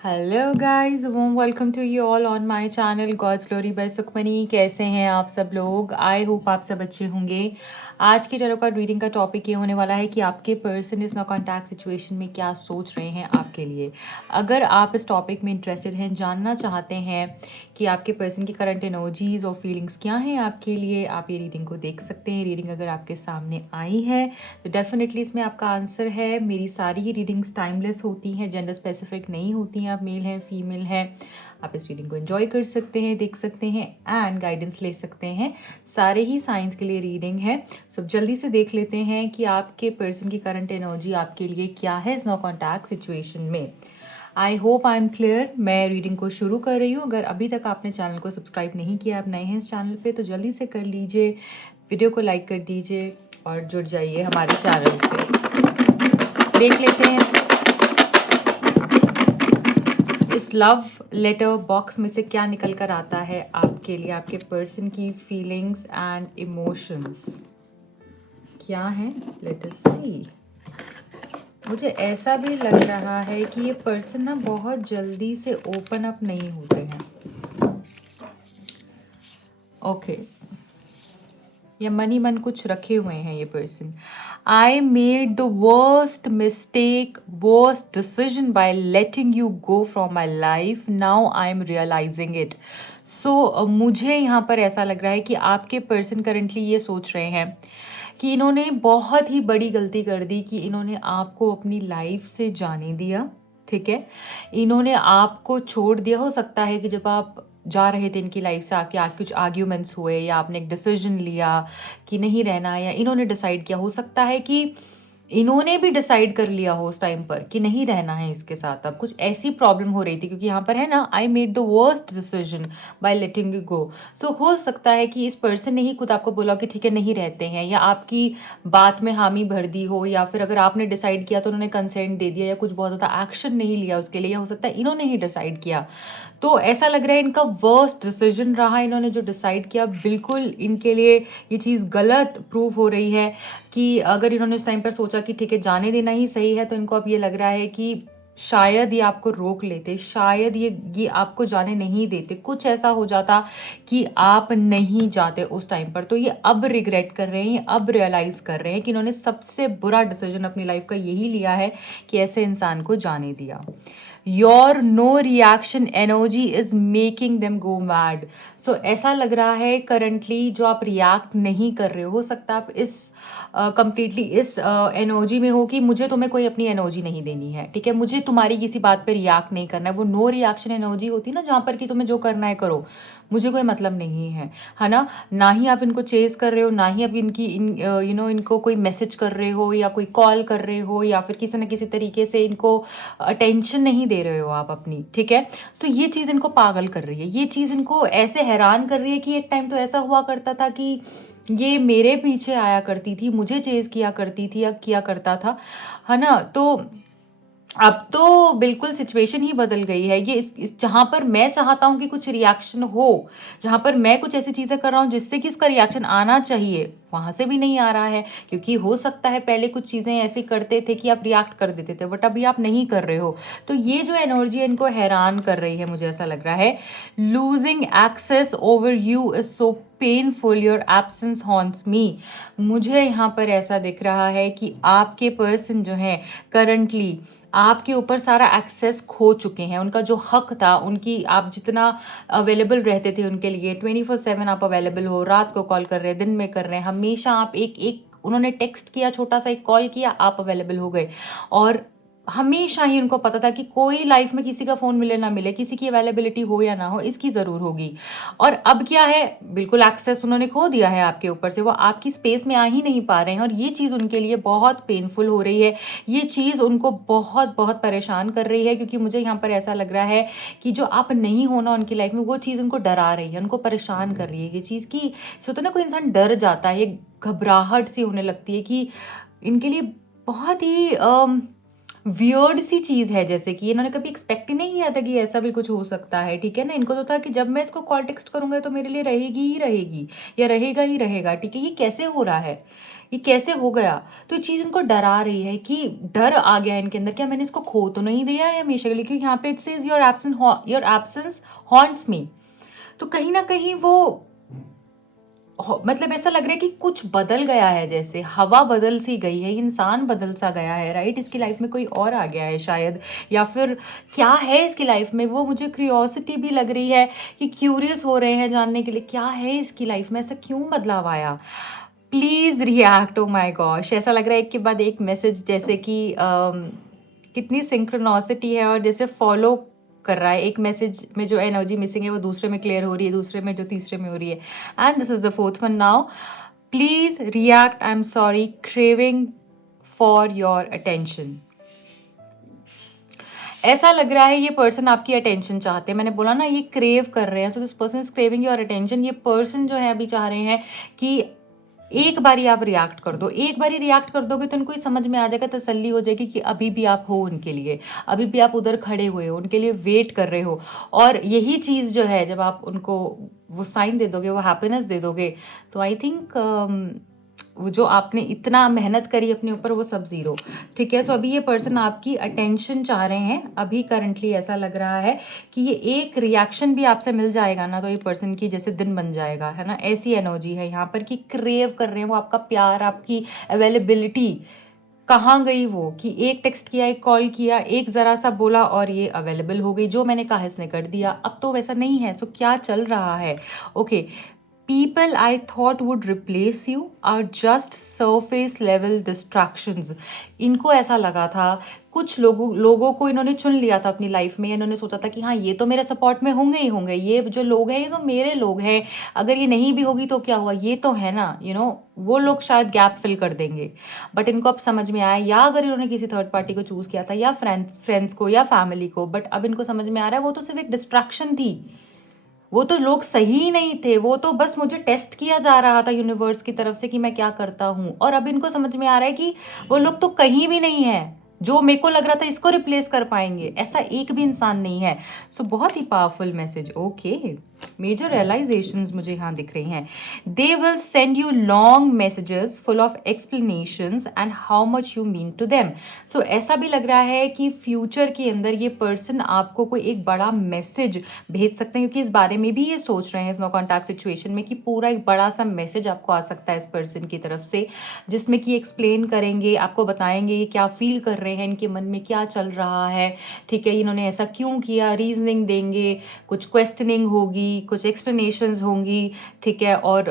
Hello guys, warm welcome to you all on my channel God's glory by Sukhmani. कैसे हैं आप सब लोग? आई होप आप सब अच्छे होंगे। आज की टैरो कार्ड रीडिंग का टॉपिक ये होने वाला है कि आपके पर्सन इस नो कॉन्टैक्ट सिचुएशन में क्या सोच रहे हैं आपके लिए। अगर आप इस टॉपिक में इंटरेस्टेड हैं, जानना चाहते हैं कि आपके पर्सन की करंट एनर्जीज और फीलिंग्स क्या हैं आपके लिए, आप ये रीडिंग को देख सकते हैं। रीडिंग अगर आपके सामने आई है तो डेफिनेटली इसमें आपका आंसर है। मेरी सारी ही रीडिंग्स टाइमलेस होती हैं, जेंडर स्पेसिफिक नहीं होती हैं। आप मेल हैं, फीमेल हैं, आप इस रीडिंग को एंजॉय कर सकते हैं, देख सकते हैं एंड गाइडेंस ले सकते हैं। सारे ही साइंस के लिए रीडिंग है। सो जल्दी से देख लेते हैं कि आपके पर्सन की करंट एनर्जी आपके लिए क्या है इस नो कॉन्टैक्ट सिचुएशन में। I hope I am clear. मैं रीडिंग को शुरू कर रही हूँ। अगर अभी तक आपने चैनल को सब्सक्राइब नहीं किया, आप नए हैं इस चैनल पे, तो जल्दी से कर लीजिए, वीडियो को लाइक कर दीजिए और जुड़ जाइए हमारे चैनल से। देख लेते हैं इस लव लेटर बॉक्स में से क्या निकल कर आता है आपके लिए। आपके पर्सन की फीलिंग्स एंड इमोशंस क्या है, लेट अस सी। मुझे ऐसा भी लग रहा है कि ये पर्सन ना बहुत जल्दी से ओपन अप नहीं होते हैं। ओके, या मन ही मन कुछ रखे हुए हैं ये person. I made the worst mistake, worst decision by letting you go from my life, now I am realising it. So मुझे यहाँ पर ऐसा लग रहा है कि आपके पर्सन करंटली ये सोच रहे हैं कि इन्होंने बहुत ही बड़ी गलती कर दी कि इन्होंने आपको अपनी लाइफ से जाने दिया। ठीक है, इन्होंने आपको छोड़ दिया। हो सकता है कि जब आप जा रहे थे इनकी लाइफ से आके कुछ आर्ग्यूमेंट्स हुए या आपने एक डिसीजन लिया कि नहीं रहना है, या इन्होंने डिसाइड किया। हो सकता है कि इन्होंने भी डिसाइड कर लिया हो उस टाइम पर कि नहीं रहना है इसके साथ। अब कुछ ऐसी प्रॉब्लम हो रही थी, क्योंकि यहाँ पर है ना, I made the worst decision by letting you go. So हो सकता है कि इस पर्सन ने ही खुद आपको बोला कि ठीक है नहीं रहते हैं, या आपकी बात में हामी भर दी हो, या फिर अगर आपने डिसाइड किया तो उन्होंने कंसेंट दे दिया, या कुछ बहुत ज़्यादा एक्शन नहीं लिया उसके लिए, या हो सकता है इन्होंने ही डिसाइड किया। तो ऐसा लग रहा है इनका वर्स्ट डिसीजन रहा। इन्होंने जो डिसाइड किया बिल्कुल इनके लिए ये चीज़ गलत प्रूव हो रही है कि अगर इन्होंने उस टाइम पर सोचा कि ठीक है जाने देना ही सही है, तो इनको अब ये लग रहा है कि शायद ये आपको रोक लेते, शायद ये आपको जाने नहीं देते, कुछ ऐसा हो जाता कि आप नहीं जाते उस टाइम पर। तो ये अब रिग्रेट कर रहे हैं, अब रियलाइज कर रहे हैं कि इन्होंने सबसे बुरा डिसीजन अपनी लाइफ का यही लिया है कि ऐसे इंसान को जाने दिया। Your no reaction energy is making them go mad. So ऐसा लग रहा है करंटली जो आप रिएक्ट नहीं कर रहे हो सकता आप इस कंप्लीटली इस एनर्जी में हो कि मुझे तुम्हें कोई अपनी एनर्जी नहीं देनी है। ठीक है, मुझे तुम्हारी किसी बात पे रिएक्ट नहीं करना है। वो नो रिएक्शन एनर्जी होती है ना, जहाँ पर कि तुम्हें जो करना है करो, मुझे कोई मतलब नहीं है ना। ना ही आप इनको चेस कर रहे हो, ना ही आप इनकी इनको कोई मैसेज कर रहे हो या कोई कॉल कर रहे हो, या फिर किसी न किसी तरीके से इनको अटेंशन नहीं दे रहे हो आप अपनी। ठीक है, सो ये चीज़ इनको पागल कर रही है, ये चीज़ इनको ऐसे हैरान कर रही है कि एक टाइम तो ऐसा हुआ करता था कि ये मेरे पीछे आया करती थी, मुझे चेज किया करती थी या किया करता था, है ना। तो अब तो बिल्कुल सिचुएशन ही बदल गई है। ये इस जहाँ पर मैं चाहता हूँ कि कुछ रिएक्शन हो, जहाँ पर मैं कुछ ऐसी चीज़ें कर रहा हूँ जिससे कि उसका रिएक्शन आना चाहिए, वहाँ से भी नहीं आ रहा है। क्योंकि हो सकता है पहले कुछ चीज़ें ऐसी करते थे कि आप रिएक्ट कर देते थे, बट अभी आप नहीं कर रहे हो। तो ये जो एनर्जी है इनको हैरान कर रही है, मुझे ऐसा लग रहा है। Losing access over you is so painful, your absence haunts me. मुझे यहाँ पर ऐसा दिख रहा है कि आपके पर्सन जो है करंटली आपके ऊपर सारा एक्सेस खो चुके हैं। उनका जो हक था, उनकी आप जितना अवेलेबल रहते थे उनके लिए, 24/7 आप अवेलेबल हो, रात को कॉल कर रहे हैं, दिन में कर रहे हैं, हमेशा आप एक एक उन्होंने टेक्स्ट किया, छोटा सा एक कॉल किया, आप अवेलेबल हो गए। और हमेशा ही उनको पता था कि कोई लाइफ में किसी का फ़ोन मिले ना मिले, किसी की अवेलेबिलिटी हो या ना हो, इसकी ज़रूर होगी। और अब क्या है, बिल्कुल एक्सेस उन्होंने खो दिया है आपके ऊपर से, वो आपकी स्पेस में आ ही नहीं पा रहे हैं। और ये चीज़ उनके लिए बहुत पेनफुल हो रही है, ये चीज़ उनको बहुत बहुत परेशान कर रही है। क्योंकि मुझे यहाँ पर ऐसा लग रहा है कि जो आप नहीं होना उनकी लाइफ में, वो चीज़ उनको डरा रही है, उनको परेशान कर रही है। ये चीज़ की सोचते ना, कोई इंसान डर जाता है, ये घबराहट सी होने लगती है कि इनके लिए बहुत ही वियर्ड सी चीज़ है। जैसे कि इन्होंने कभी एक्सपेक्ट ही नहीं किया था कि ऐसा भी कुछ हो सकता है। ठीक है ना, इनको तो था कि जब मैं इसको कॉल टेक्स्ट करूंगा तो मेरे लिए रहेगी ही रहेगी, या रहेगा ही रहेगा। ठीक है, ये कैसे हो रहा है, ये कैसे हो गया? तो ये चीज़ इनको डरा रही है कि डर आ गया है इनके अंदर, क्या मैंने इसको खो तो नहीं दिया है हमेशा के लिए, क्योंकि यहाँ पे it says your absence haunts me. तो कहीं ना कहीं वो मतलब ऐसा लग रहा है कि कुछ बदल गया है, जैसे हवा बदल सी गई है, इंसान बदल सा गया है, राइट? इसकी लाइफ में कोई और आ गया है शायद, या फिर क्या है इसकी लाइफ में, वो मुझे क्यूरियोसिटी भी लग रही है कि क्यूरियस हो रहे हैं जानने के लिए क्या है इसकी लाइफ में, ऐसा क्यों बदलाव आया। Please react. Oh my gosh, ऐसा लग रहा है एक के बाद एक मैसेज, जैसे कि कितनी सिंक्रोनोसिटी है, और जैसे फॉलो कर रहा है। एक मैसेज में जो एनर्जी मिसिंग है वो दूसरे में क्लियर हो रही है, दूसरे में जो तीसरे में हो रही है। And this is the fourth one now. Please react, I am sorry, craving for your attention. ऐसा लग रहा है ये पर्सन आपकी अटेंशन चाहते हैं, मैंने बोला ना ये क्रेव कर रहे हैं, so this person is craving your attention. ये पर्सन जो है अभी चाह रहे हैं कि एक बारी आप रिएक्ट कर दो, एक बारी रिएक्ट कर दोगे तो उनको ही समझ में आ जाएगा, तसल्ली हो जाएगी कि अभी भी आप हो उनके लिए, अभी भी आप उधर खड़े हुए हो, उनके लिए वेट कर रहे हो। और यही चीज़ जो है, जब आप उनको वो साइन दे दोगे, वो हैप्पीनेस दे दोगे, तो आई थिंक वो जो आपने इतना मेहनत करी अपने ऊपर, वो सब जीरो। ठीक है, सो अभी ये पर्सन आपकी अटेंशन चाह रहे हैं। अभी करंटली ऐसा लग रहा है कि ये एक रिएक्शन भी आपसे मिल जाएगा ना, तो ये पर्सन की जैसे दिन बन जाएगा, है ना? ऐसी एनर्जी है यहाँ पर कि क्रेव कर रहे हैं वो आपका प्यार, आपकी अवेलेबिलिटी। कहाँ गई वो कि एक टेक्स्ट किया, एक कॉल किया, एक ज़रा सा बोला और ये अवेलेबल हो गई, जो मैंने कहा इसने कर दिया। अब तो वैसा नहीं है। सो क्या चल रहा है? Okay, people I thought would replace you are just surface level distractions। इनको ऐसा लगा था, कुछ लोगों को इन्होंने चुन लिया था अपनी लाइफ में, इन्होंने सोचा था कि हाँ ये तो मेरे सपोर्ट में होंगे ही होंगे, ये जो लोग हैं ये तो मेरे लोग हैं, अगर ये नहीं भी होगी तो क्या हुआ, ये तो है ना, वो लोग शायद गैप फिल कर देंगे। बट इनको अब समझ में आया, या अगर इन्होंने किसी थर्ड पार्टी को चूज किया था, या फ्रेंड्स को, या फैमिली को, बट अब इनको समझ में आ रहा है वो तो सिर्फ एक डिस्ट्रैक्शन थी, वो तो लोग सही ही नहीं थे, वो तो बस मुझे टेस्ट किया जा रहा था यूनिवर्स की तरफ से कि मैं क्या करता हूँ। और अब इनको समझ में आ रहा है कि वो लोग तो कहीं भी नहीं है, जो मेरे को लग रहा था इसको रिप्लेस कर पाएंगे, ऐसा एक भी इंसान नहीं है। सो बहुत ही powerful message. Okay, major realisations मुझे यहाँ दिख रही हैं। They will send you long messages full of explanations and how much you mean to them. So ऐसा भी लग रहा है कि फ्यूचर के अंदर ये पर्सन आपको कोई एक बड़ा मैसेज भेज सकते हैं, क्योंकि इस बारे में भी ये सोच रहे हैं इस नो कॉन्टैक्ट सिचुएशन में कि पूरा एक बड़ा सा मैसेज आपको आ सकता है इस पर्सन की तरफ से, जिसमें कि एक्सप्लेन करेंगे, आपको बताएंगे ये क्या फील कर रहे हैं, इनके मन में क्या चल रहा है। ठीक है, इन्होंने ऐसा क्यों किया, रीजनिंग देंगे, कुछ क्वेश्चनिंग होगी, कुछ एक्सप्लेनेशंस होंगी। ठीक है, और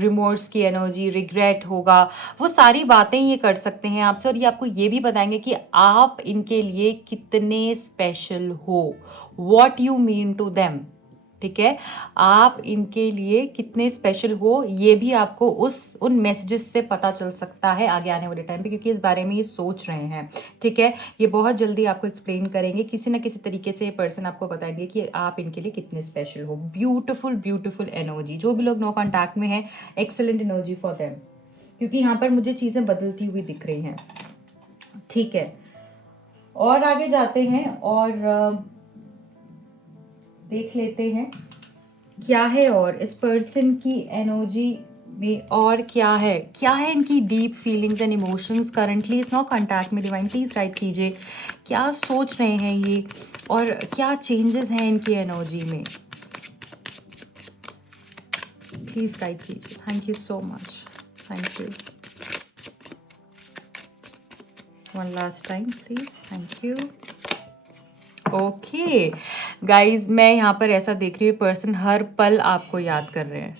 रिमोर्स की एनर्जी, रिग्रेट होगा, वो सारी बातें ये कर सकते हैं आपसे। और ये आपको ये भी बताएंगे कि आप इनके लिए कितने स्पेशल हो, what you mean to them. ठीक है, आप इनके लिए कितने स्पेशल हो, ये भी आपको उन मैसेजेस से पता चल सकता है आगे आने वाले टाइम पे, क्योंकि इस बारे में ये सोच रहे हैं। ठीक है, ये बहुत जल्दी आपको एक्सप्लेन करेंगे, किसी ना किसी तरीके से ये पर्सन आपको बताएंगे कि आप इनके लिए कितने स्पेशल हो। Beautiful beautiful energy. जो भी लोग नो कॉन्टैक्ट में है, एक्सेलेंट एनर्जी फॉर देम, क्योंकि यहाँ पर मुझे चीज़ें बदलती हुई दिख रही हैं। ठीक है, और आगे जाते हैं और देख लेते हैं क्या है और इस पर्सन की एनर्जी में, और क्या है इनकी deep feelings and emotions currently इस नो कॉन्टैक्ट में। डिवाइन प्लीज राइट कीजिए, क्या सोच रहे हैं ये, और क्या चेंजेस हैं इनकी एनर्जी में। प्लीज राइट कीजिए। Thank you so much, thank you. One last time please, thank you. Okay guys, मैं यहाँ पर ऐसा देख रही हूँ पर्सन हर पल आपको याद कर रहे हैं।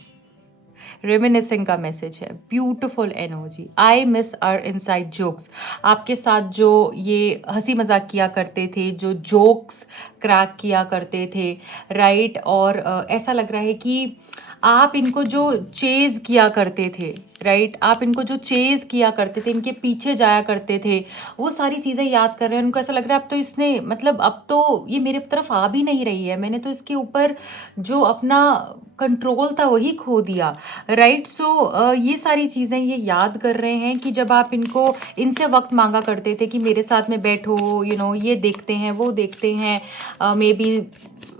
रेमिनिसिंग का मैसेज है, beautiful energy. I miss our inside jokes. आपके साथ जो ये हंसी मजाक किया करते थे, जो जोक्स क्रैक किया करते थे, राइट? और ऐसा लग रहा है कि आप इनको जो चेज किया करते थे, राइट? आप इनको जो चेज किया करते थे, इनके पीछे जाया करते थे, वो सारी चीज़ें याद कर रहे हैं। उनको ऐसा लग रहा है अब तो इसने, मतलब अब तो ये मेरे तरफ आ भी नहीं रही है, मैंने तो इसके ऊपर जो अपना कंट्रोल था वही खो दिया, राइट। सो ये सारी चीज़ें ये याद कर रहे हैं कि जब आप इनसे वक्त मांगा करते थे कि मेरे साथ में बैठो, ये देखते हैं वो देखते हैं, मे बी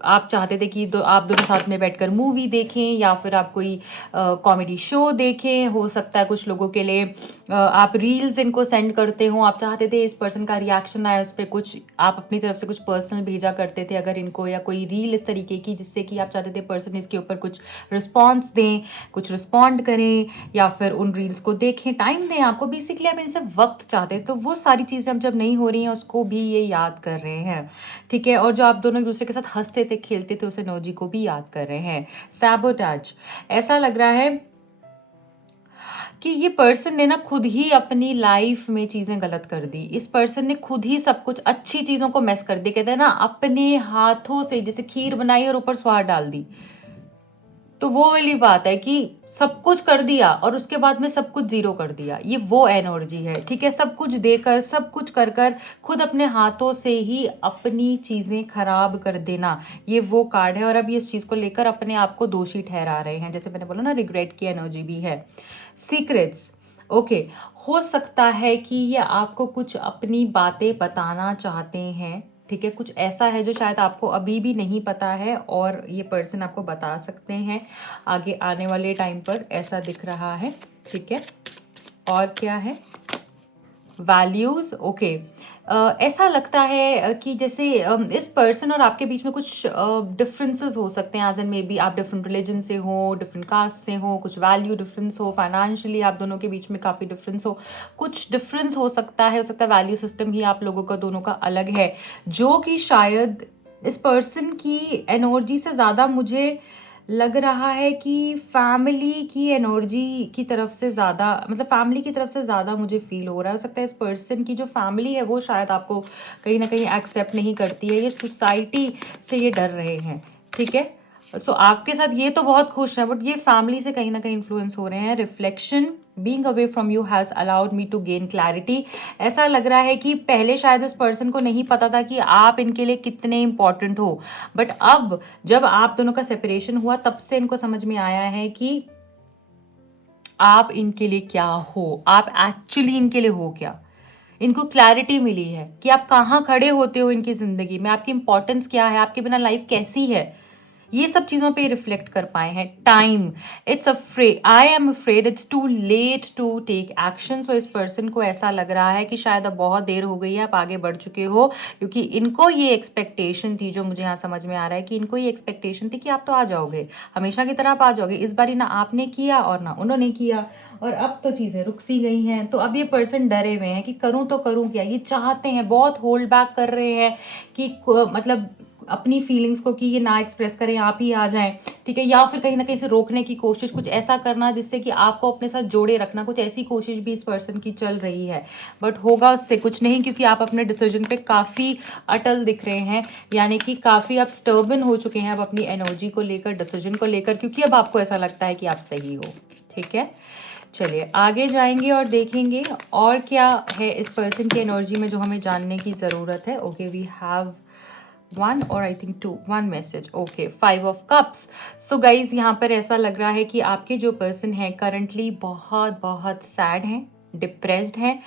आप चाहते थे कि आप दोनों साथ में बैठकर मूवी देखें या फिर आप कोई कॉमेडी शो देखें, हो सकता है कुछ लोगों के लिए आप रील्स इनको सेंड करते हो, आप चाहते थे इस पर्सन का रिएक्शन आए, उस पर कुछ आप अपनी तरफ से कुछ पर्सनल भेजा करते थे अगर इनको, या कोई रील इस तरीके की जिससे कि आप चाहते थे पर्सन इसके ऊपर कुछ रिस्पॉन्स दें, कुछ रिस्पॉन्ड करें या फिर उन रील्स को देखें, टाइम दें आपको, बेसिकली आप इनसे वक्त चाहते हैं। तो वो सारी चीज़ें अब जब नहीं हो रही हैं उसको भी ये याद कर रहे हैं, ठीक है। और जो आप दोनों एक दूसरे के साथ हंसते थे खेलते थे उस एनर्जी को भी याद कर रहे हैं। सैबोटेज, ऐसा लग रहा है कि ये पर्सन ने ना खुद ही अपनी लाइफ में चीज़ें गलत कर दी। इस पर्सन ने खुद ही सब कुछ अच्छी चीज़ों को मेस कर दी, कहते हैं ना अपने हाथों से जैसे खीर बनाई और ऊपर स्वाद डाल दी। तो वो वाली बात है कि सब कुछ कर दिया और उसके बाद में सब कुछ जीरो कर दिया, ये वो एनर्जी है, ठीक है। सब कुछ देकर सब कुछ कर कर खुद अपने हाथों से ही अपनी चीज़ें खराब कर देना, ये वो कार्ड है। और अब ये इस चीज़ को लेकर अपने आप को दोषी ठहरा रहे हैं, जैसे मैंने बोला ना रिग्रेट की एनर्जी भी है। सीक्रेट्स, ओके, हो सकता है कि ये आपको कुछ अपनी बातें बताना चाहते हैं, ठीक है। कुछ ऐसा है जो शायद आपको अभी भी नहीं पता है और ये पर्सन आपको बता सकते हैं आगे आने वाले टाइम पर, ऐसा दिख रहा है, ठीक है। और क्या है, वैल्यूज, ओके। ऐसा लगता है कि जैसे इस पर्सन और आपके बीच में कुछ डिफरेंसेस हो सकते हैं, एज एन मे बी आप डिफरेंट रिलीजन से हो, डिफरेंट कास्ट से हो, कुछ वैल्यू डिफरेंस हो, फाइनेंशियली आप दोनों के बीच में काफ़ी डिफरेंस हो, कुछ डिफरेंस हो सकता है वैल्यू सिस्टम ही आप लोगों का दोनों का अलग है, जो कि शायद इस पर्सन की एनर्जी से ज़्यादा मुझे लग रहा है कि फैमिली की एनर्जी की तरफ से ज़्यादा, मतलब फैमिली की तरफ से ज़्यादा मुझे फील हो रहा है। हो सकता है इस पर्सन की जो फैमिली है वो शायद आपको कहीं ना कहीं एक्सेप्ट नहीं करती है, ये सोसाइटी से ये डर रहे हैं, ठीक है। सो आपके साथ ये तो बहुत खुश है बट ये फैमिली से कहीं ना कहीं इन्फ्लुएंस हो रहे हैं। Reflection, being away from you has allowed me to gain clarity, ऐसा लग रहा है कि पहले शायद इस पर्सन को नहीं पता था कि आप इनके लिए कितने इंपॉर्टेंट हो, बट अब जब आप दोनों का सेपरेशन हुआ तब से इनको समझ में आया है कि आप इनके लिए क्या हो, आप एक्चुअली इनके लिए हो क्या। इनको क्लैरिटी मिली है कि आप कहाँ खड़े होते हो इनकी जिंदगी में, आपकी इंपॉर्टेंस क्या है, आपके बिना लाइफ कैसी है, ये सब चीजों पे रिफ्लेक्ट कर पाए हैं। Time, it's afraid, I am afraid it's too late to take action. So इस पर्सन को ऐसा लग रहा है कि शायद अब बहुत देर हो गई है, आप आगे बढ़ चुके हो, क्योंकि इनको ये एक्सपेक्टेशन थी, जो मुझे यहाँ समझ में आ रहा है कि इनको ये एक्सपेक्टेशन थी कि आप तो आ जाओगे, हमेशा की तरह आप आ जाओगे, इस बारी ना आपने किया और ना उन्होंने किया, और अब तो चीजें रुक सी गई हैं। तो अब ये पर्सन डरे हुए हैं कि करूं तो करूं क्या, ये चाहते हैं, बहुत होल्ड बैक कर रहे हैं कि मतलब अपनी फीलिंग्स को कि ये ना एक्सप्रेस करें, आप ही आ जाएं, ठीक है। या फिर कहीं ना कहीं से रोकने की कोशिश, कुछ ऐसा करना जिससे कि आपको अपने साथ जोड़े रखना, कुछ ऐसी कोशिश भी इस पर्सन की चल रही है, बट होगा उससे कुछ नहीं, क्योंकि आप अपने डिसीजन पे काफ़ी अटल दिख रहे हैं, यानी कि काफ़ी आप स्टर्बन हो चुके हैं अब अपनी एनर्जी को लेकर, डिसीजन को लेकर, क्योंकि अब आपको ऐसा लगता है कि आप सही हो, ठीक है। चलिए आगे जाएंगे और देखेंगे और क्या है इस पर्सन की एनर्जी में जो हमें जानने की ज़रूरत है। Okay, we have one or I think two, one message, okay, 5 of cups. So guys यहाँ पर ऐसा लग रहा है कि आपके जो पर्सन है करंटली बहुत बहुत सैड हैं, डिप्रेस्ड हैं।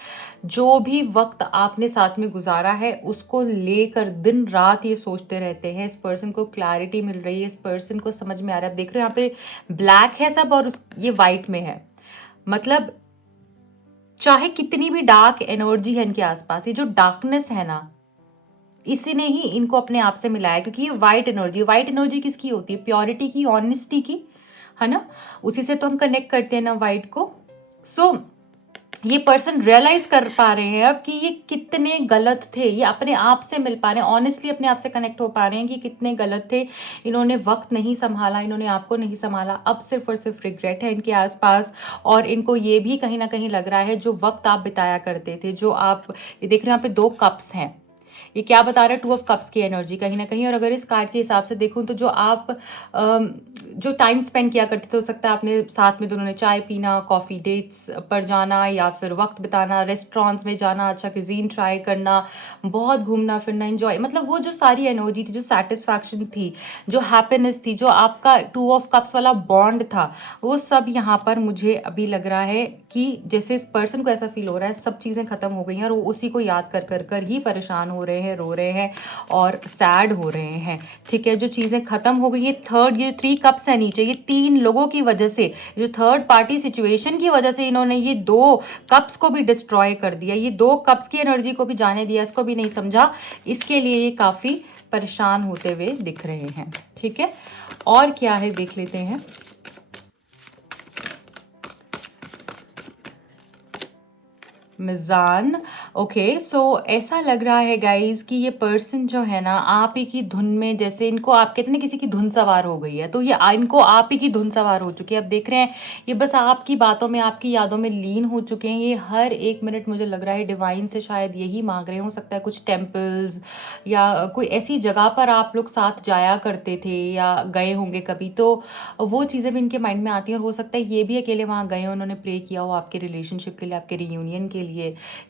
जो भी वक्त आपने साथ में गुजारा है उसको लेकर दिन रात ये सोचते रहते हैं। इस पर्सन को क्लैरिटी मिल रही है, इस पर्सन को समझ में आ रहा है। आप देख रहे हो यहाँ पे ब्लैक है सब और ये वाइट में है, मतलब चाहे कितनी भी डार्क एनर्जी है इनके आसपास, ये जो डार्कनेस है ना, इसी ने ही इनको अपने आप से मिलाया, क्योंकि ये वाइट एनर्जी किसकी होती है, प्योरिटी की, ऑनेस्टी की, है ना, उसी से तो हम कनेक्ट करते हैं ना वाइट को। सो ये पर्सन रियलाइज कर पा रहे हैं अब कि ये कितने गलत थे, ये अपने आप से मिल पा रहे हैं, ऑनेस्टली अपने आप से कनेक्ट हो पा रहे हैं कि कितने गलत थे, इन्होंने वक्त नहीं संभाला, इन्होंने आपको नहीं संभाला। अब सिर्फ और सिर्फ रिग्रेट है इनके आसपास, और इनको ये भी कहीं ना कहीं लग रहा है जो वक्त आप बिताया करते थे, जो आप ये देख रहे हैं यहाँ पे 2 कप्स हैं, ये क्या बता रहा है, 2 ऑफ कप्स की एनर्जी कहीं ना कहीं। और अगर इस कार्ड के हिसाब से देखूं तो जो आप जो टाइम स्पेंड किया करते थे, हो सकता है आपने साथ में दोनों ने चाय पीना, कॉफ़ी डेट्स पर जाना, या फिर वक्त बिताना, रेस्टोरेंट्स में जाना, अच्छा क्यूजीन ट्राई करना, बहुत घूमना फिरना, एंजॉय, मतलब वो जो सारी एनर्जी थी, जो सेटिस्फैक्शन थी, जो हैप्पीनेस थी, जो आपका 2 ऑफ कप्स वाला बॉन्ड था, वो सब यहाँ पर मुझे अभी लग रहा है कि जैसे इस पर्सन को ऐसा फील हो रहा है सब चीज़ें खत्म हो गई हैं और वो उसी को याद कर कर कर ही परेशान हो रहे हैं, रो रहे हैं और सैड हो रहे हैं। ठीक है, जो चीज़ें खत्म हो गई, ये 3 कप्स है नीचे, ये 3 लोगों की वजह से, जो थर्ड पार्टी सिचुएशन की वजह से इन्होंने ये 2 कप्स को भी डिस्ट्रॉय कर दिया, ये 2 कप्स की एनर्जी को भी जाने दिया, इसको भी नहीं समझा, इसके लिए ये काफ़ी परेशान होते हुए दिख रहे हैं। ठीक है, और क्या है देख लेते हैं। मिजान, ओके, सो ऐसा लग रहा है गाइज कि ये पर्सन जो है ना आप ही की धुन में, जैसे इनको आप कहते हैं ना किसी की धुन सवार हो गई है, तो ये इनको आप ही की धुन सवार हो चुकी है। अब देख रहे हैं ये बस आपकी बातों में, आपकी यादों में लीन हो चुके हैं। ये हर एक मिनट मुझे लग रहा है डिवाइन से शायद यही मांग रहे हो सकता है, कुछ टेम्पल्स या कोई ऐसी जगह पर आप लोग साथ जाया करते थे या गए होंगे कभी, तो वो चीज़ें भी इनके माइंड में आती हैं। और हो सकता है ये भी अकेले वहाँ गए हो, उन्होंने प्रे किया हो आपके रिलेशनशिप के लिए, आपके रियूनियन के लिए।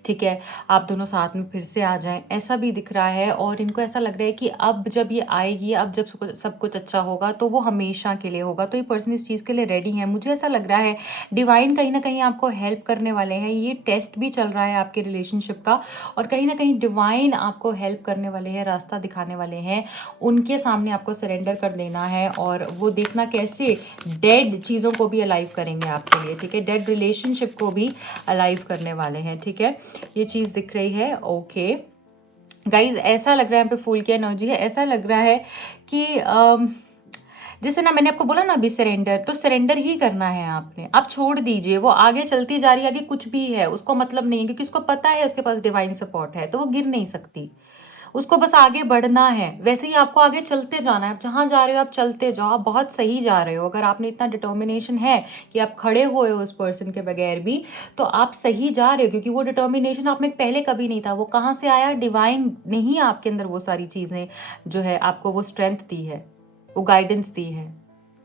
ठीक है, आप दोनों साथ में फिर से आ जाएं, ऐसा भी दिख रहा है। और इनको ऐसा लग रहा है कि अब जब ये आएगी, अब जब सब कुछ अच्छा होगा तो वो हमेशा के लिए होगा, तो ये पर्सन इस चीज़ के लिए रेडी है। मुझे ऐसा लग रहा है डिवाइन कहीं ना कहीं आपको हेल्प करने वाले हैं। ये टेस्ट भी चल रहा है आपके रिलेशनशिप का, और कहीं ना कहीं डिवाइन आपको हेल्प करने वाले हैं, रास्ता दिखाने वाले हैं। उनके सामने आपको सरेंडर कर देना है और वो देखना कैसे डेड चीज़ों को भी अलाइव करेंगे आपके लिए। ठीक है, डेड रिलेशनशिप को भी अलाइव करने वाले हैं। ठीक है, ये चीज़ दिख रही है। ओके गाइज, ऐसा लग रहा है यहाँ पे फूल की एनर्जी है। ऐसा लग रहा है कि जैसे ना मैंने आपको बोला ना अभी सरेंडर, तो सरेंडर ही करना है आपने। आप छोड़ दीजिए, वो आगे चलती जा रही है, आगे कुछ भी है उसको मतलब नहीं है, क्योंकि उसको पता है उसके पास डिवाइन सपोर्ट है, तो वो गिर नहीं सकती। उसको बस आगे बढ़ना है। वैसे ही आपको आगे चलते जाना है, आप जहां जा रहे हो आप चलते जाओ, आप बहुत सही जा रहे हो। अगर आपने इतना डिटर्मिनेशन है कि आप खड़े हुए हो उस पर्सन के बगैर भी, तो आप सही जा रहे हो, क्योंकि वो डिटर्मिनेशन आप में पहले कभी नहीं था। वो कहाँ से आया, डिवाइन ने ही आपके अंदर वो सारी चीजें जो है आपको वो स्ट्रेंथ दी है, वो गाइडेंस दी है,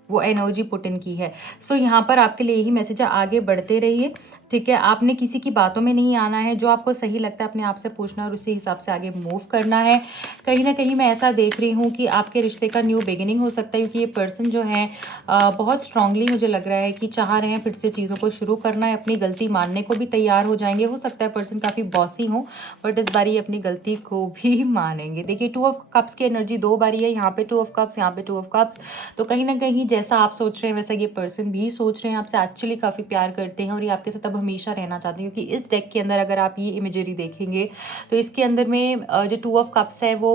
वो एनर्जी पुट इन की है। सो यहाँ पर आपके लिए यही मैसेज है, आगे बढ़ते रहिए। ठीक है, आपने किसी की बातों में नहीं आना है, जो आपको सही लगता है अपने आप से पूछना और उसी हिसाब से आगे मूव करना है। कहीं ना कहीं मैं ऐसा देख रही हूँ कि आपके रिश्ते का न्यू बिगिनिंग हो सकता है, क्योंकि ये पर्सन जो है बहुत स्ट्रांगली मुझे लग रहा है कि चाह रहे हैं फिर से चीज़ों को शुरू करना है, अपनी गलती मानने को भी तैयार हो जाएंगे। हो सकता है पर्सन काफ़ी बॉसी हो, बट इस बारी अपनी गलती को भी मानेंगे। देखिए 2 ऑफ कप्स की एनर्जी 2 बारी है, यहाँ पे 2 ऑफ कप्स, यहाँ पे 2 ऑफ कप्स। तो कहीं ना कहीं जैसा आप सोच रहे हैं वैसा ये पर्सन भी सोच रहे हैं, आपसे एक्चुअली काफ़ी प्यार करते हैं और ये आपके साथ अब हमेशा रहना चाहते हैं। क्योंकि इस डेक के अंदर अगर आप ये इमेजरी देखेंगे तो इसके अंदर में जो 2 ऑफ कप्स है वो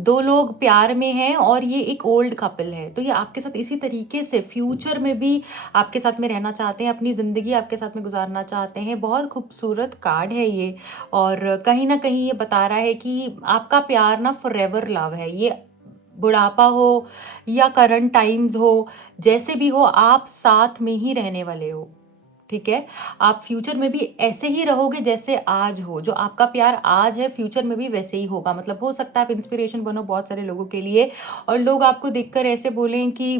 2 लोग प्यार में हैं और ये एक ओल्ड कपल है। तो ये आपके साथ इसी तरीके से फ्यूचर में भी आपके साथ में रहना चाहते हैं, अपनी ज़िंदगी आपके साथ में गुजारना चाहते हैं। बहुत खूबसूरत कार्ड है ये, और कहीं ना कहीं ये बता रहा है कि आपका प्यार ना फॉरएवर लव है। ये बुढ़ापा हो या करंट टाइम्स हो, जैसे भी हो आप साथ में ही रहने वाले हो। ठीक है, आप फ्यूचर में भी ऐसे ही रहोगे जैसे आज हो। जो आपका प्यार आज है फ्यूचर में भी वैसे ही होगा। मतलब हो सकता है आप इंस्पिरेशन बनो बहुत सारे लोगों के लिए, और लोग आपको देखकर ऐसे बोलें कि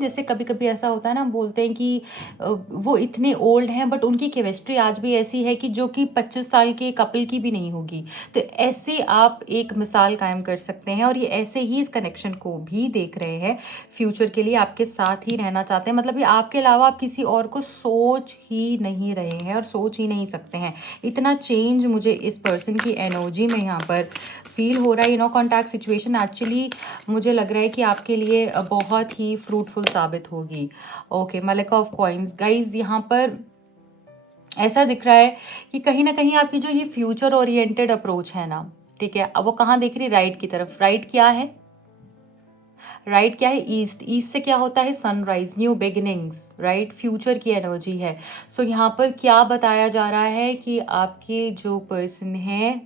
जैसे कभी कभी ऐसा होता है ना, बोलते हैं कि वो इतने ओल्ड हैं बट उनकी केमिस्ट्री आज भी ऐसी है कि जो कि 25 साल के कपल की भी नहीं होगी। तो ऐसे आप एक मिसाल कायम कर सकते हैं, और ये ऐसे ही इस कनेक्शन को भी देख रहे हैं, फ्यूचर के लिए आपके साथ ही रहना चाहते हैं। मतलब ये आपके अलावा आप किसी और को सोच ही नहीं रहे हैं और सोच ही नहीं सकते हैं। इतना चेंज मुझे इस पर्सन की एनर्जी में यहाँ पर फील हो रहा है। कॉन्टैक्ट सिचुएशन एक्चुअली मुझे लग रहा है कि आपके लिए बहुत ही फ्रूटफुल साबित होगी। ओके, मलिका ऑफ कॉइन्स गाइज, यहाँ पर ऐसा दिख रहा है कि कहीं ना कहीं आपकी जो ये फ्यूचर ओरिएंटेड अप्रोच है ना, ठीक है, अब वो कहाँ देख रही, राइट की तरफ। राइट क्या है, राइट क्या है, ईस्ट। ईस्ट से क्या होता है, sunrise, new beginnings, right, future की एनर्जी है। सो यहाँ पर क्या बताया जा रहा है कि आपके जो पर्सन है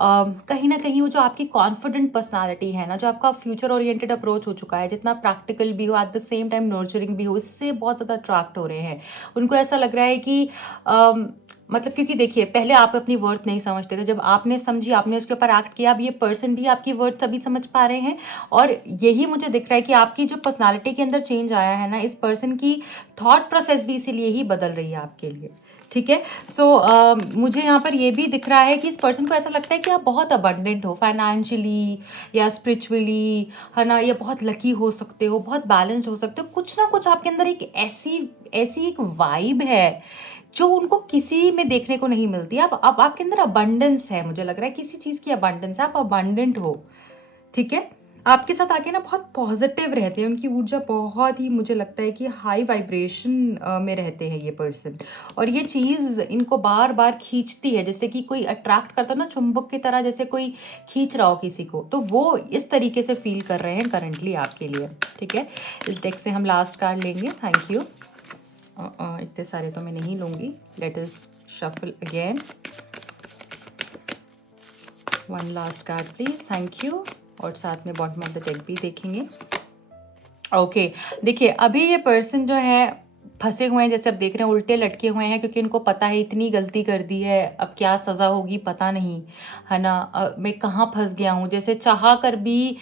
कहीं ना कहीं वो जो आपकी कॉन्फिडेंट पर्सनालिटी है ना, जो आपका फ्यूचर ओरिएंटेड अप्रोच हो चुका है, जितना प्रैक्टिकल भी हो at the same time nurturing भी हो, इससे बहुत ज़्यादा अट्रैक्ट हो रहे हैं। उनको ऐसा लग रहा है कि मतलब क्योंकि देखिए पहले आप अपनी वर्थ नहीं समझते थे, जब आपने समझी, आपने उसके ऊपर एक्ट किया, अब ये पर्सन भी आपकी वर्थ तभी समझ पा रहे हैं। और यही मुझे दिख रहा है कि आपकी जो पर्सनालिटी के अंदर चेंज आया है ना, इस पर्सन की थॉट प्रोसेस भी इसीलिए ही बदल रही है आपके लिए। ठीक है। सो मुझे यहाँ पर ये भी दिख रहा है कि इस पर्सन को ऐसा लगता है कि आप बहुत अबंडेंट हो फाइनेंशियली या स्पिरिचुअली, है ना, या बहुत लकी हो सकते हो, बहुत बैलेंस हो सकते हो। कुछ ना कुछ आपके अंदर एक ऐसी ऐसी एक वाइब है जो उनको किसी में देखने को नहीं मिलती। अब आपके अंदर अबंडेंस है, मुझे लग रहा है किसी चीज़ की अबंडेंस है, आप अबंडेंट हो। ठीक है। आपके साथ आके ना बहुत पॉजिटिव रहते हैं, उनकी ऊर्जा बहुत ही, मुझे लगता है कि हाई वाइब्रेशन में रहते हैं ये पर्सन। और ये चीज़ इनको बार बार खींचती है, जैसे कि कोई अट्रैक्ट करता है ना, चुंबक की तरह, जैसे कोई खींच रहा हो किसी को, तो वो इस तरीके से फील कर रहे हैं करंटली आपके लिए। ठीक है। इस डेक से हम लास्ट कार्ड लेंगे। Thank you. इतने सारे तो मैं नहीं लूँगी। Let us shuffle again. One last card please. Thank you. और साथ में बॉटम ऑफ द डेक भी देखेंगे। ओके देखिए अभी ये पर्सन जो है फंसे हुए हैं, जैसे आप देख रहे हैं उल्टे लटके हुए हैं, क्योंकि इनको पता है इतनी गलती कर दी है, अब क्या सज़ा होगी पता नहीं, है ना। मैं कहाँ फंस गया हूँ, जैसे चाह कर भी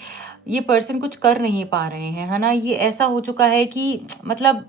ये पर्सन कुछ कर नहीं पा रहे हैं, है ना। ये ऐसा हो चुका है कि मतलब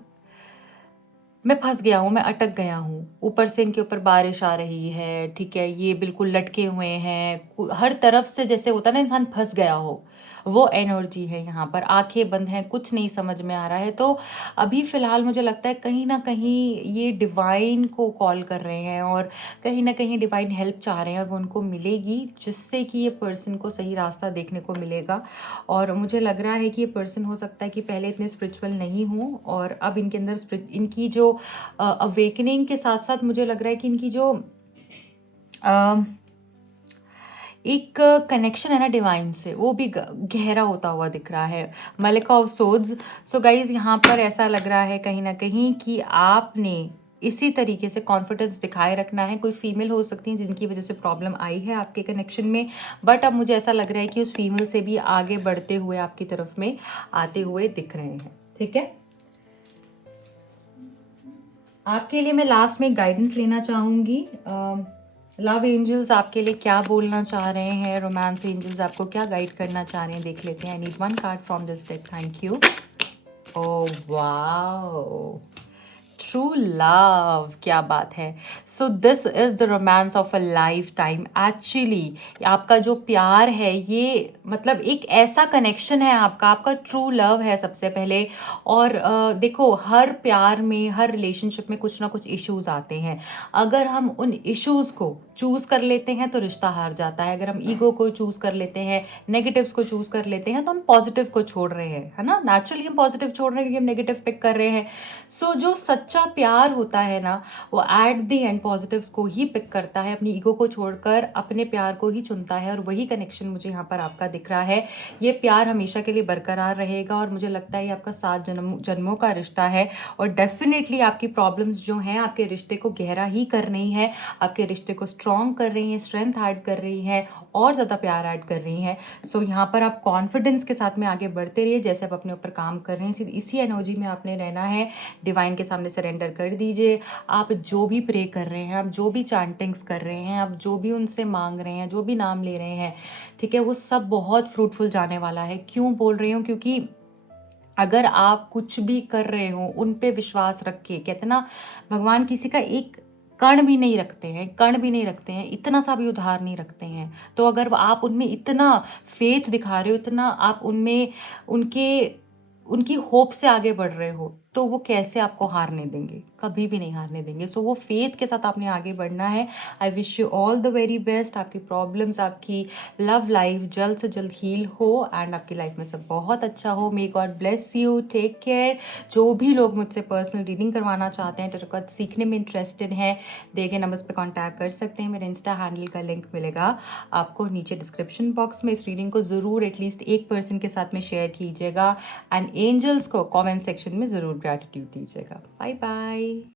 मैं फंस गया हूँ, मैं अटक गया हूँ। ऊपर से इनके ऊपर बारिश आ रही है, ठीक है, ये बिल्कुल लटके हुए हैं, हर तरफ से जैसे होता है ना इंसान फंस गया हो, वो एनर्जी है यहाँ पर। आंखें बंद हैं, कुछ नहीं समझ में आ रहा है। तो अभी फ़िलहाल मुझे लगता है कहीं ना कहीं ये डिवाइन को कॉल कर रहे हैं, और कहीं ना कहीं डिवाइन हेल्प चाह रहे हैं, और वो उनको मिलेगी, जिससे कि ये पर्सन को सही रास्ता देखने को मिलेगा। और मुझे लग रहा है कि ये पर्सन हो सकता है कि पहले इतने स्पिरिचुअल नहीं हो, और अब इनके अंदर इनकी जो अवेकनिंग के साथ साथ मुझे लग रहा है कि इनकी जो एक कनेक्शन है ना डिवाइन से, वो भी गहरा होता हुआ दिख रहा है। मलिका ऑफ सोड्स। सो गाइज यहाँ पर ऐसा लग रहा है कहीं ना कहीं कि आपने इसी तरीके से कॉन्फिडेंस दिखाए रखना है। कोई फीमेल हो सकती है जिनकी वजह से प्रॉब्लम आई है आपके कनेक्शन में, बट अब मुझे ऐसा लग रहा है कि उस फीमेल से भी आगे बढ़ते हुए आपकी तरफ में आते हुए दिख रहे हैं। ठीक है। आपके लिए मैं लास्ट में गाइडेंस लेना चाहूँगी। लव एंजल्स आपके लिए क्या बोलना चाह रहे हैं, रोमांस एंजल्स आपको क्या गाइड करना चाह रहे हैं, देख लेते हैं। I need one card from this deck. Thank you. Oh wow, true love, क्या बात है। So this is the romance of a life time. Actually आपका जो प्यार है ये मतलब एक ऐसा कनेक्शन है आपका, आपका ट्रू लव है सबसे पहले। और देखो हर प्यार में, हर रिलेशनशिप में कुछ ना कुछ इश्यूज आते हैं। अगर हम उन इश्यूज को चूज कर लेते हैं तो रिश्ता हार जाता है। अगर हम ईगो को चूज कर लेते हैं, नेगेटिव्स को चूज कर लेते हैं, तो हम पॉजिटिव को छोड़ रहे हैं, है ना। नेचुरली हम पॉजिटिव छोड़ रहे हैं क्योंकि हम नेगेटिव पिक कर रहे हैं। सो जो सच्चा प्यार होता है ना, वो एट द एंड पॉजिटिव्स को ही पिक करता है, अपनी ईगो को छोड़कर अपने प्यार को ही चुनता है। और वही कनेक्शन मुझे यहाँ पर आपका दिख रहा है। ये प्यार हमेशा के लिए बरकरार रहेगा, और मुझे लगता है ये आपका 7 जन्मों का रिश्ता है। और डेफिनेटली आपकी प्रॉब्लम्स जो हैं आपके रिश्ते को गहरा ही कर रही हैं, आपके रिश्ते को स्ट्रॉन्ग कर रही हैं, स्ट्रेंथ ऐड कर रही हैं, और ज़्यादा प्यार ऐड कर रही हैं। सो यहाँ पर आप कॉन्फिडेंस के साथ में आगे बढ़ते रहिए, जैसे आप अपने ऊपर काम कर रहे हैं इसी एनर्जी में आपने रहना है। डिवाइन के सामने सरेंडर कर दीजिए। आप जो भी प्रे कर रहे हैं, आप जो भी चांटिंग्स कर रहे हैं, आप जो भी उनसे मांग रहे हैं, जो भी नाम ले रहे हैं, ठीक है, वो सब बहुत फ्रूटफुल जाने वाला है। क्यों बोल रही हूँ, क्योंकि अगर आप कुछ भी कर रहे हो उन पे विश्वास रख के, कहते ना भगवान किसी का एक कण भी नहीं रखते हैं, कण भी नहीं रखते हैं, इतना सा भी उधार नहीं रखते हैं। तो अगर आप उनमें इतना फेथ दिखा रहे हो, इतना आप उनमें उनके उनकी होप से आगे बढ़ रहे हो, तो वो कैसे आपको हारने देंगे, कभी भी नहीं हारने देंगे। सो वो फेथ के साथ आपने आगे बढ़ना है। I wish you all the very best. आपकी प्रॉब्लम्स, आपकी लव लाइफ जल्द से जल्द हील हो, एंड आपकी लाइफ में सब बहुत अच्छा हो। May God bless you, take care. जो भी लोग मुझसे पर्सनल रीडिंग करवाना चाहते हैं, टैरो कार्ड सीखने में इंटरेस्टेड हैं, दिए गए नंबर्स पे कांटेक्ट कर सकते हैं। मेरे इंस्टा हैंडल का लिंक मिलेगा आपको नीचे डिस्क्रिप्शन बॉक्स में। इस रीडिंग को ज़रूर एटलीस्ट एक पर्सन के साथ में शेयर कीजिएगा, एंड एंजल्स को कमेंट सेक्शन में ज़रूर ग्रैटिट्यूड दीजिएगा। Bye bye.